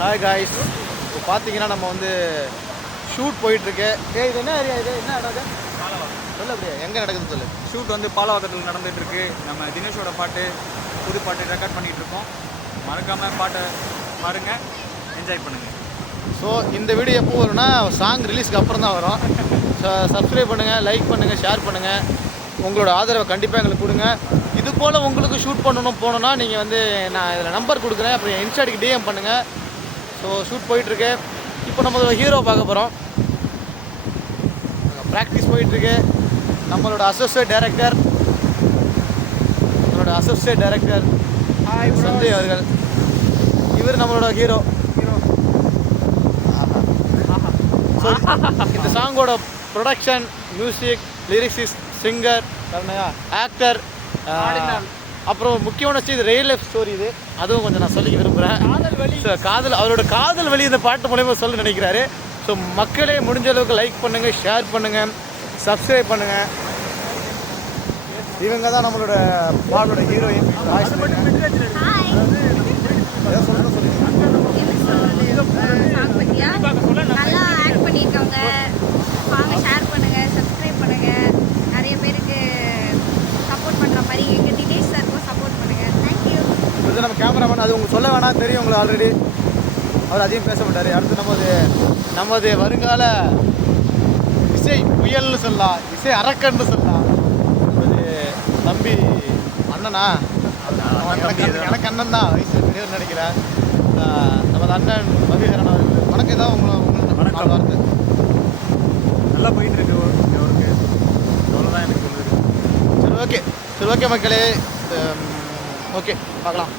Hi guys, இப்போ பார்த்தீங்கன்னா நம்ம வந்து ஷூட் போயிட்டுருக்கு. இது என்ன ஏரியா, இது என்ன இடம்? சொல்ல அப்படியே எங்கே நடக்குதுன்னு சொல்லு. ஷூட் வந்து பாலவாக்கத்தில் நடந்துகிட்ருக்கு. நம்ம தினேஷோட பாட்டு, புது பாட்டு ரெக்கார்ட் பண்ணிகிட்ருக்கோம். மறக்காமல் பாட்டை பாருங்கள், என்ஜாய் பண்ணுங்கள். ஸோ இந்த வீடியோ எப்போ வரும்னா சாங் ரிலீஸ்க்கு அப்புறம் தான் வரும். சப்ஸ்கிரைப் பண்ணுங்கள், லைக் பண்ணுங்கள், ஷேர் பண்ணுங்கள். உங்களோட ஆதரவை கண்டிப்பாக எங்களுக்கு கொடுங்க. இது போல் உங்களுக்கு ஷூட் பண்ணணும் போனோன்னா நீங்கள் வந்து நான் இதில் நம்பர் கொடுக்குறேன், அப்புறம் இன்ஸ்டாட்டுக்கு டிஎம் பண்ணுங்கள். ஸோ ஷூட் போயிட்டுருக்கு. இப்போ நம்ம ஹீரோ பார்க்க போகிறோம். ப்ராக்டிஸ் போயிட்டுருக்கு. நம்மளோட அசோசியேட் டைரக்டர் சஞ்சய் அவர்கள். இவர் நம்மளோட ஹீரோ. ஸோ இந்த சாங்கோட production, music, lyricist, singer, actor, அப்புறம் முக்கியமான இது ரியல் லைஃப் ஸ்டோரி. இது அதுவும் கொஞ்சம் நான் சொல்லிக்க விரும்புகிறேன். அவரோட காதல் வழி இந்த பாட்டு மூலயமா சொல்ல நினைக்கிறாரு. ஸோ மக்களே முடிஞ்ச அளவுக்கு லைக் பண்ணுங்கள், ஷேர் பண்ணுங்கள், சப்ஸ்கிரைப் பண்ணுங்கள். இவங்க தான் நம்மளோட பாடோட ஹீரோயின். நல்லா ஆக்ட் பண்ணியிருக்காங்க. வாங்க ஷேர் பண்ணுங்கள், சப்ஸ்கிரைப் பண்ணுங்கள். நிறைய பேருக்கு சப்போர்ட் பண்ணுற மாதிரி எங்கள் தினேஷ் சாருக்கும் சப்போர்ட் பண்ணுங்கள். தேங்க்யூ. இது நம்ம கேமராமேன், அது உங்களுக்கு சொல்ல வேணாம், தெரியும் உங்களுக்கு ஆல்ரெடி. அவர் அதிகம் பேச மாட்டார். அடுத்து நமது வருங்கால இசை புயல்னு சொல்லலாம், இசை அரக்கன்னு சொல்லலாம். நமது தம்பி அண்ணனா, எனக்கு அண்ணன் தான், வயசு பெரியவர் நினைக்கிறேன். நமது அண்ணன் மதிகரன் அவர்கள். வணக்கம். ஏதாவது உங்களுக்கு வார்த்தை? நல்லா போயிட்டுருக்கு அவருக்கு. அவ்வளோதான் எனக்கு சொல்லுது. சரி ஓகே மக்களே, ஓகே பார்க்கலாம்.